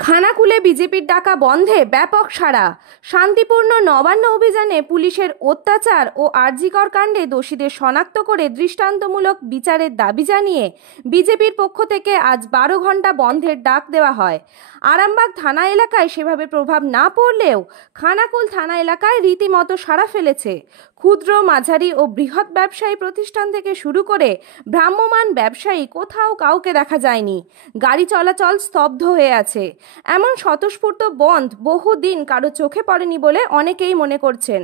খানাকুলে বিজেপির ডাকা বন্ধে ব্যাপক সাড়া। শান্তিপূর্ণ নবান্ন অভিযানে পুলিশের অত্যাচার ও আরজিকর কাণ্ডে দোষীদের শনাক্ত করে দৃষ্টান্তমূলক বিচারের দাবি জানিয়ে বিজেপির পক্ষ থেকে আজ 12 ঘন্টা বন্ধের ডাক দেওয়া হয়। আরামবাগ থানা এলাকায় সেভাবে প্রভাব না পড়লেও খানাকুল থানা এলাকায় রীতিমতো সাড়া ফেলেছে। ক্ষুদ্র, মাঝারি ও বৃহৎ ব্যবসায়ী প্রতিষ্ঠান থেকে শুরু করে ভ্রাম্যমাণ ব্যবসায়ী কোথাও কাউকে দেখা যায়নি। গাড়ি চলাচল স্তব্ধ হয়ে আছে। এমন স্বতঃস্ফূর্ত বন্ধ বহুদিন কারো চোখে পড়েনি বলে অনেকেই মনে করছেন।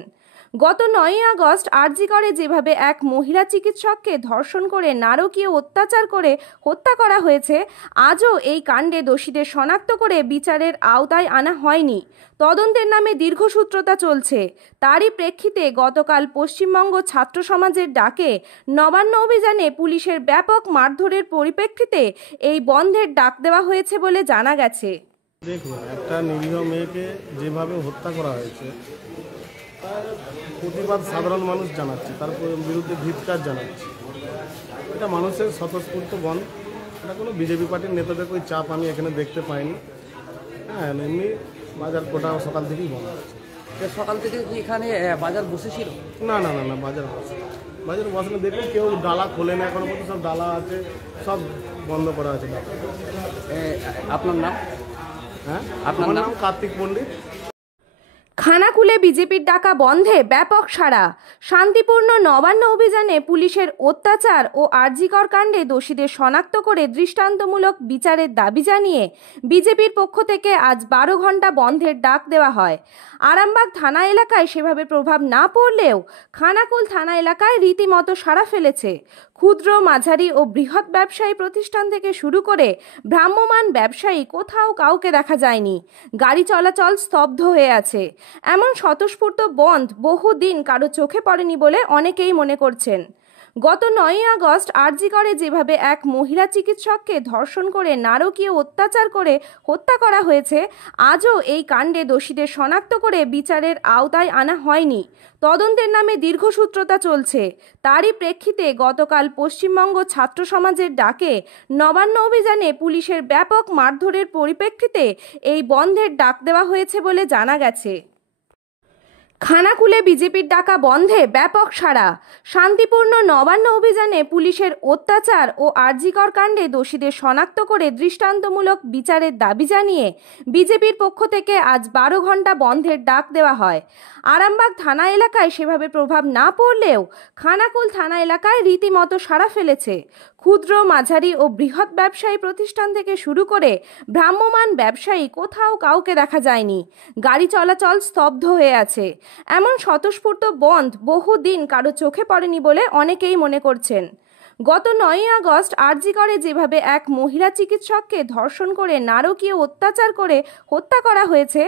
গত 9ই আগস্ট আরজিকরে যেভাবে এক মহিলা চিকিৎসককে ধর্ষণ করে নারকীয় অত্যাচার করে হত্যা করা হয়েছে, আজও এই কাণ্ডে দোষীদের শনাক্ত করে বিচারের আওতায় আনা হয়নি। তদন্তের নামে দীর্ঘসূত্রতা চলছে। তারই প্রেক্ষিতে গতকাল পশ্চিমবঙ্গ ছাত্র সমাজের ডাকে নবান্ন অভিযানে পুলিশের ব্যাপক মারধরের পরিপ্রেক্ষিতে এই বন্ধের ডাক দেওয়া হয়েছে বলে জানা গেছে। দেখুন, একটা নিরীহ মেয়েকে যেভাবে হত্যা করা হয়েছে তার প্রতিবাদ সাধারণ মানুষ জানাচ্ছে, তার বিরুদ্ধে ধিক্কার জানাচ্ছে। এটা মানুষের স্বতঃস্ফূর্ত বন্ধ। এটা কোনো বিজেপি পার্টির নেতাদের কোনো চাপ আমি এখানে দেখতে পাইনি। হ্যাঁ, এমনি বাজার কোটা সকাল থেকেই বন্ধ আছে। সকাল থেকে কি এখানে বাজার বসেছিল? না না না না, বাজার বসে দেখুন, কেউ ডালা খোলে না এখনো পর্যন্ত। সব ডালা আছে, সব বন্ধ করা আছে। আপনার নাম? হ্যাঁ, আপনার নাম কার্তিক পণ্ডিত। খানাকুলে বিজেপির ডাকা বন্ধে ব্যাপক সাড়া। শান্তিপূর্ণ নবান্ন অভিযানে পুলিশের অত্যাচার ও আরজিকর কাণ্ডে দোষীদের শনাক্ত করে দৃষ্টান্তমূলক বিচারের দাবি জানিয়ে বিজেপির পক্ষ থেকে আজ 12 ঘন্টা বন্ধের ডাক দেওয়া হয়। আরামবাগ থানা এলাকায় সেভাবে প্রভাব না পড়লেও খানাকুল থানা এলাকায় রীতিমতো সাড়া ফেলেছে। ক্ষুদ্র, মাঝারি ও বৃহৎ ব্যবসায়ী প্রতিষ্ঠান থেকে শুরু করে ভ্রাম্যমাণ ব্যবসায়ী কোথাও কাউকে দেখা যায়নি। গাড়ি চলাচল স্তব্ধ হয়ে আছে। এমন স্বতঃস্ফূর্ত বন্ধ বহুদিন কারো চোখে পড়েনি বলে অনেকেই মনে করছেন। গত 9ই আগস্ট আরজিকরে যেভাবে এক মহিলা চিকিৎসককে ধর্ষণ করে নারকীয় অত্যাচার করে হত্যা করা হয়েছে, আজও এই কাণ্ডে দোষীদের শনাক্ত করে বিচারের আওতায় আনা হয়নি। তদন্তের নামে দীর্ঘসূত্রতা চলছে। তারই প্রেক্ষিতে গতকাল পশ্চিমবঙ্গ ছাত্র সমাজের ডাকে নবান্ন অভিযানে পুলিশের ব্যাপক মারধরের পরিপ্রেক্ষিতে এই বন্ধের ডাক দেওয়া হয়েছে বলে জানা গেছে। খানাকুলে বিজেপির ডাকা বন্ধে ব্যাপক সাড়া। শান্তিপূর্ণ নবান্ন অভিযানে পুলিশের অত্যাচার ও আরজিকর কাণ্ডে দোষীদের শনাক্ত করে দৃষ্টান্তমূলক বিচারের দাবি জানিয়ে বিজেপির পক্ষ থেকে আজ 12 ঘন্টা বন্ধের ডাক দেওয়া হয়। আরামবাগ থানা এলাকায় সেভাবে প্রভাব না পড়লেও খানাকুল থানা এলাকায় রীতিমতো সাড়া ফেলেছে। ক্ষুদ্র, মাঝারি ও বৃহৎ ব্যবসায়ী প্রতিষ্ঠান থেকে শুরু করে ভ্রাম্যমাণ ব্যবসায়ী কোথাও কাউকে দেখা যায়নি। গাড়ি চলাচল স্তব্ধ হয়ে আছে। এমন স্বতঃস্ফূর্ত বন্ধ বহুদিন কারো চোখে পড়েনি বলে অনেকেই মনে করছেন। গত 9ই আগস্ট আরজিকরে যেভাবে এক মহিলা চিকিৎসককে ধর্ষণ করে নারকীয় অত্যাচার করে হত্যা করা হয়েছে,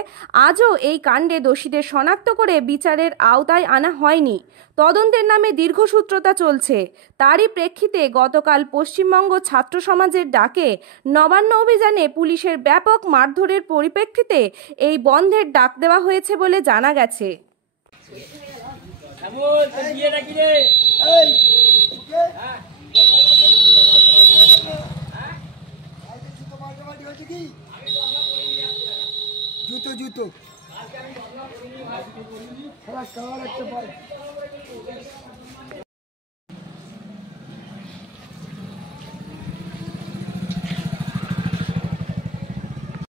আজও এই কাণ্ডে দোষীদের শনাক্ত করে বিচারের আওতায় আনা হয়নি। তদন্তের নামে দীর্ঘসূত্রতা চলছে। তারই প্রেক্ষিতে গতকাল পশ্চিমবঙ্গ ছাত্র সমাজের ডাকে নবান্ন অভিযানে পুলিশের ব্যাপক মারধরের পরিপ্রেক্ষিতে এই বন্ধের ডাক দেওয়া হয়েছে বলে জানা গেছে। জুতো জুতো